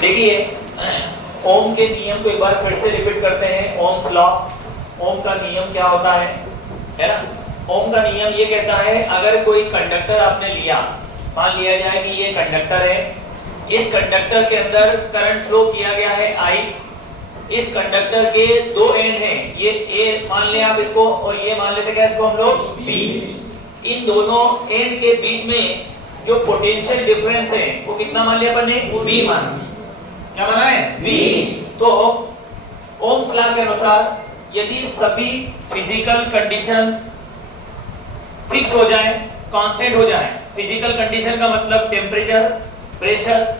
देखिए ओम के नियम को एक बार फिर से रिपीट करते हैं। ओम्स लॉ, ओम का नियम क्या होता है ना? ओम का नियम ये कहता है अगर कोई कंडक्टर आपने लिया, मान लिया जाए कि ये कंडक्टर है, इस कंडक्टर के अंदर करंट फ्लो किया गया है I, इस कंडक्टर के दो एंड हैं, ये A मान लें आप इसको और ये मान लेते क्या इसको हम लोग B। इन दोनों एंड के बीच में जो पोटेंशियल डिफरेंस है वो कितना मान लिया अपन ने? V मान। क्या माना है? V। तो ओम्स लॉ के अनुसार यदि सभी फिजिकल कंडीशन फिक्स हो जाए, कांस्टेंट हो जाए, फिजिकल कंडीशन का मतलब temperature, pressure,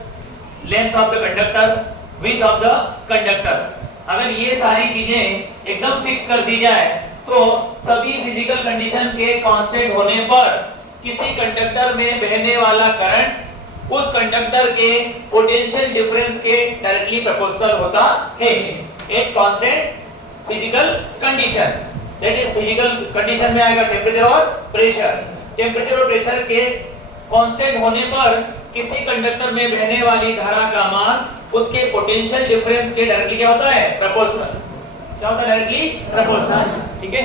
length of the conductor, width of the conductor, अगर ये सारी चीजें एकदम फिक्स कर दी जाए तो सभी फिजिकल कंडीशन के कांस्टेंट होने पर किसी कंडक्टर में बहने वाला करंट उस कंडक्टर के पोटेंशियल डिफरेंस के डायरेक्टली प्रोपोर्शनल होता है। एक constant physical condition, that is physical condition में आएगा टेम्परेचर और प्रेशर। टेम्परेचर और प्रेशर के कांस्टेंट होने पर किसी कंडक्टर में बहने वाली धारा का मान उसके पोटेंशियल डिफरेंस के डायरेक्टली क्या होता है? प्रोपोर्शनल। क्या होता है? Directly proportional. ठीक है,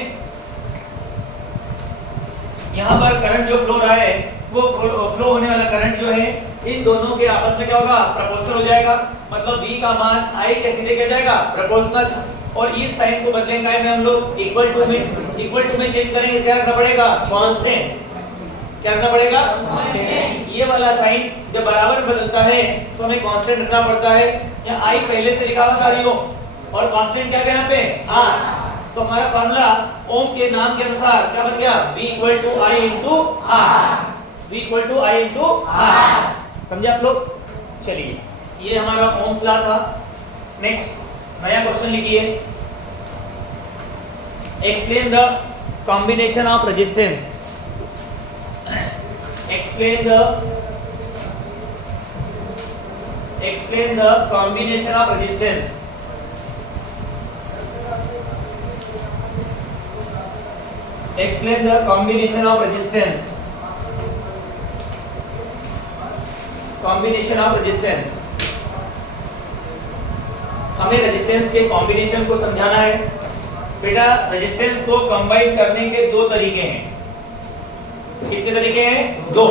यहां पर करंट जो फ्लो रहा है वो फ्लो होने वाला करंट जो है इन दोनों के आपस में क्या होगा? प्रोपोर्शनल हो जाएगा। मतलब V का मान I के सीधे क्या जाएगा? प्रोपोर्शनल। और इस साइन को बदलेंगे में हम लोग इक्वल टू में चेंज करेंगे, क्या रखना पड़ेगा? कांस्टेंट। क्या रखना पड़ेगा? कांस्टेंट। ये वाला साइन जब बराबर बदलता है तो हमें कांस्टेंट रखना पड़ता है। यहाँ I पहले से लिखा हुआ था रियो और कांस्टेंट क्या है यहाँ पे? R। तो हमारा फार्मूला ओम के नाम के अनुसार क्या बन गया? V = I × R। V = I × R। समझे आप लोग? चलिए, ये हमारा ओम्स लॉ था। नेक्स्ट नया क्वेश्चन लिखिए। Explain the combination of resistance. Explain the combination of resistance. Explain the combination of resistance. Combination of resistance. हमें रेजिस्टेंस के कॉम्बिनेशन को समझाना है। बेटा रेजिस्टेंस को कंबाइन करने के दो तरीके हैं। कितने तरीके हैं? दो।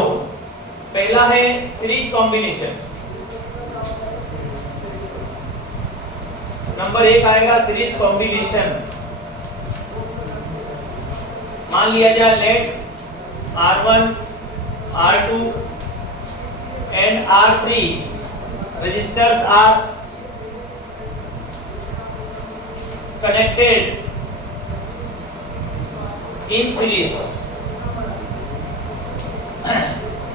पहला है सीरीज कॉम्बिनेशन। नंबर 1 आएगा सीरीज कॉम्बिनेशन। मान लिया जाए let R1, R2 and R3 resistors are connected in series.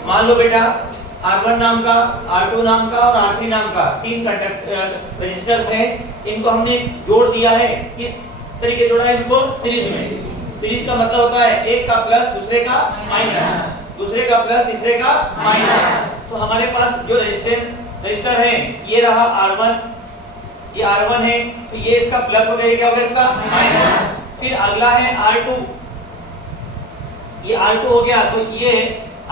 मान लो बेटा R1 नाम का, R2 नाम का और R3 नाम का तीन रेजिस्टर्स हैं। इनको हमने जोड़ दिया है। किस तरीके जोड़ा है इनको? सीरीज में। सीरीज का मतलब होता है एक का प्लस दूसरे का माइनस, दूसरे का प्लस तीसरे का माइनस। तो हमारे पास जो रेजिस्टर है ये रहा R1, ये R1 है तो ये इसका प्लस हो गया, ये क्या हो गया? इसका माइनस। फिर अगला है R2, ये R2 हो गया तो ये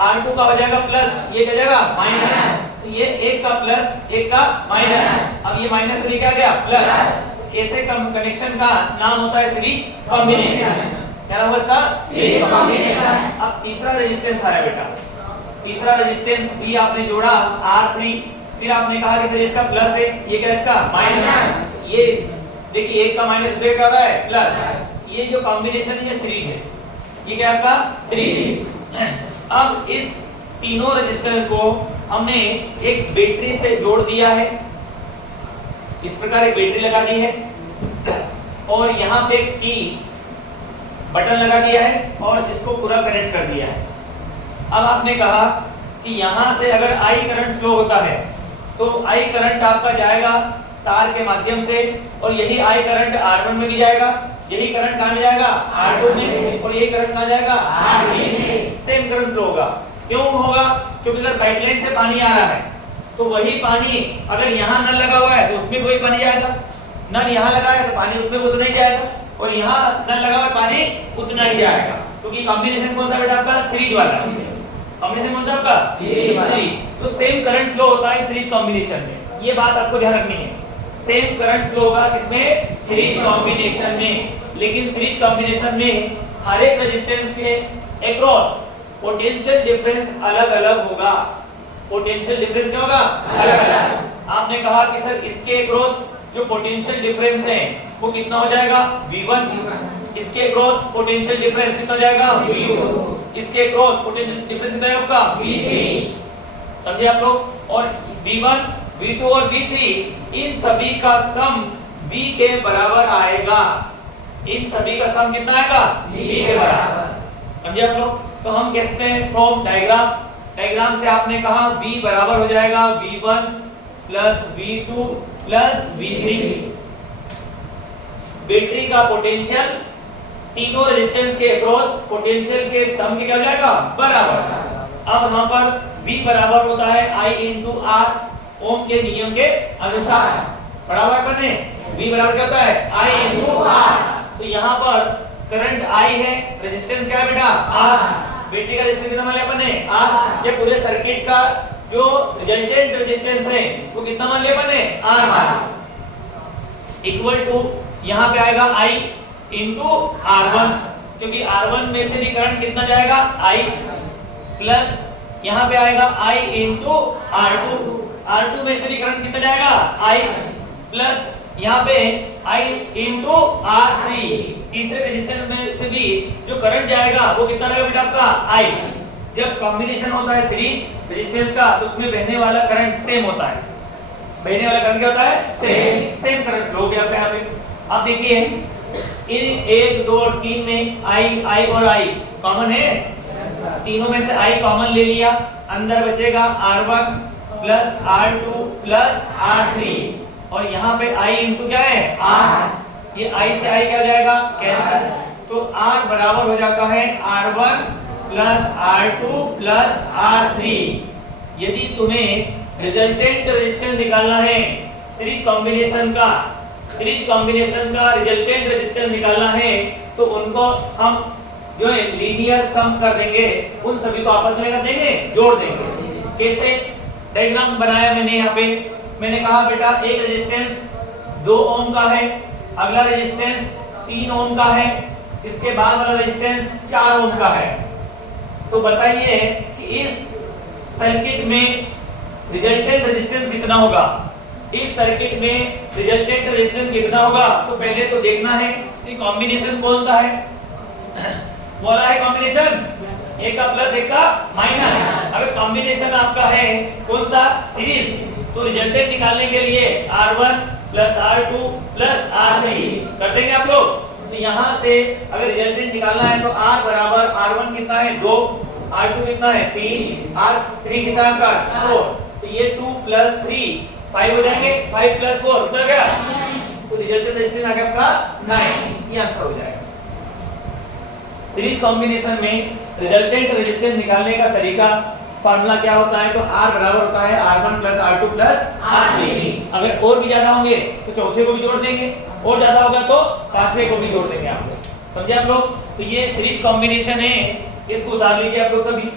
R2 का हो जाएगा प्लस, ये क्या जाएगा? माइनस। तो ये एक का प्लस एक का माइनस। अब ये माइनस में क्या गया? प्लस। ऐसे कनेक्शन का नाम होता है सीरीज कॉम्बिनेशन। क्या नाम है इसका? Series combination. अब तीसरा रेजिस्टेंस आया बेटा। तीसरा रेजिस्टेंस भी आपने जोड़ा R3, फिर आपने कहा कि सर इसका प्लस है, ये क्या इसका? माइनस। ये देखिए एक का माइनस दूसरे का है प्लस। ये जो कॉम्बिनेशन है ये सीरीज है। ये क्या आपका? सीरीज। अब इस तीनों रजिस्टर को हमने एक बैटरी से जोड़ दिया है। इस प्रकार एक बैटरी लगा दी है और यहाँ पे की बटन लगा दिया है और इसको पूरा कनेक्ट कर दिया है। अब आपने कहा कि यहाँ से अगर I करंट फ्लो होता है तो I करंट आपका जाएगा तार के माध्यम से और यही I करंट R1 में भी जाएगा, यही करंट कहां में जाएगा? R2 में, और यही करंट कहां जाएगा? R3 में। सेम करंट फ्लो होगा। क्यों होगा? क्योंकि अगर पाइपलाइन से पानी आ रहा है तो वही पानी अगर यहाँ नल लगा हुआ है तो उसमें कोई पानी जाएगा, नल यहाँ लगा है तो पानी उसमें उतना ही जाएगा, और यहाँ नल लगा हुआ पानी उतना ही जाएगा। क्योंकि कॉम्बिनेशन कौन सा बेटा आपका? सीरीज वाला। कॉम्बिनेशन कौन सा आपका? सीरीज। तो सेम करंट फ्लो होता है सीरीज कॉम्बिनेशन में। ये बात आपको ध्यान रखनी है। सेम करंट फ्लो होगा किसमें? सीरीज कॉम्बिनेशन में। लेकिन सीरीज कॉम्बिनेशन में हर एक रेजिस्टेंस के अक्रॉस पोटेंशियल डिफरेंस अलग-अलग होगा। पोटेंशियल डिफरेंस क्या होगा? अलग-अलग। आपने कहा कि सर इसके अक्रॉस जो पोटेंशियल डिफरेंस है वो कितना हो जाएगा? V1। इसके अक्रॉस पोटेंशियल डिफरेंस कितना हो जाएगा? V2। इसके अक्रॉस पोटेंशियल डिफरेंस कितना होगा? V3। समझे आप लोग? और V1, V2 और V3 इन सभी का सम V के बराबर आएगा। इन सभी का सम कितना आएगा? V के बराबर। समझे आप लोग? तो हम कह सकते हैं फ्रॉम डायग्राम से आपने कहा V बराबर हो जाएगा V1 plus V2 plus V3। Battery का पोटेंशियल तीनों रेजिस्टेंस के अक्रॉस पोटेंशियल के सम के क्या हो जाएगा? बराबर। अब यहाँ पर V बराबर होता है I into R, ओम के नियम के अनुसार। बराबर करने V बराबर क्या होता है? I into R। तो यहाँ पर करंट I है, रेजिस्टेंस क्या है बेटा? R। बैटरी का रेजिस्टेंस कितना मान लिया अपन ने? R। ये पूरे सर्किट का जो रिजल्टेंट रेजिस्टेंस है वो कितना मान लिया अपन ने? R मान। इक्वल टू यहाँ पे आएगा I into R1, क्योंकि R1 में से भी करंट कितना जाएगा? I प्लस यहाँ पे आएगा I into R2। R2 में से भी करंट कितना जाएगा? I प्लस यहाँ पे I into R3। तीसरे रेजिस्टेंस में से भी जो करंट जाएगा वो कितना रहेगा बेटा आपका? I। जब कॉम्बिनेशन होता है सीरीज रेजिस्टेंस का तो उसमें बहने वाला करंट सेम होता है। बहने वाला करंट क्या होता है? सेम करंट फ्लो हो गया यहाँ पे। अब देखिए इन 1 2 और 3 में I और I कॉमन है। तीनों में से I कॉमन ले लिया, अंदर बचेगा R1 plus R2 plus R3 और यहाँ पे I इंटू क्या है? R। ये I से I क्या हो जाएगा? कैंसिल। तो R बराबर हो जाता है R1 plus R2 plus R3। यदि तुम्हें रिजल्टेंट रेजिस्टेंस निकालना है सीरीज कॉम्बिनेशन का रिजल्टेंट रेजिस्टेंस निकालना है तो उनको हम जो है लीनियर सम कर देंगे, उन सभी को आपस में कर देंगे, जोड़ देंगे। कैसे? डायग्राम बनाया मैंने यहाँ पे। मैंने कहा बेटा एक रेजिस्टेंस 2 ओम का है, अगला रेजिस्टेंस 3 ओम का है, इसके बाद वाला रेजिस्टेंस 4 ओम का है। तो बताइए कि इस सर्किट में रिजल्टेंट रेजिस्टेंस कितना होगा? इस सर्किट में रिजल्टेंट रेजिस्टेंस कितना होगा? तो पहले तो देखना है कि कॉम्बिनेशन कौन सा है। बोला है कॉम्बिनेशन एक का प्लस एक का माइनस। अगर कॉम्बिनेशन आपका है कौन सा? सीरीज, तो रिजल्टेंट निकालने के लिए R1 plus R2 plus R3 कर देंगे आप लोग। तो यहाँ से अगर रिजल्टेंट निकालना है तो R बराबर R1 कितना है? 2, R2 कितना है? 3, R3 कितना है? 4। तो ये 2 प्लस 3 5 हो जाएंगे, 5 प्लस 4 कितना गया? तो रिजल्टेंट रेजिस्टेंस आ गया आपका 9। ये आंसर हो जाएगा। सीरीज कॉम्बिनेशन में रिजल्टेंट रेजिस्टेंस निकालने का तरीका फार्मूला क्या होता है? तो R बराबर होता है R1 plus R2 plus R3। अगर और भी ज्यादा होंगे तो चौथे को भी जोड़ देंगे, और ज्यादा होगा तो पांचवे को भी जोड़ देंगे आप लोग। समझे आप लोग? तो ये सीरीज कॉम्बिनेशन है, इसको उतार लीजिए आप लोग सभी।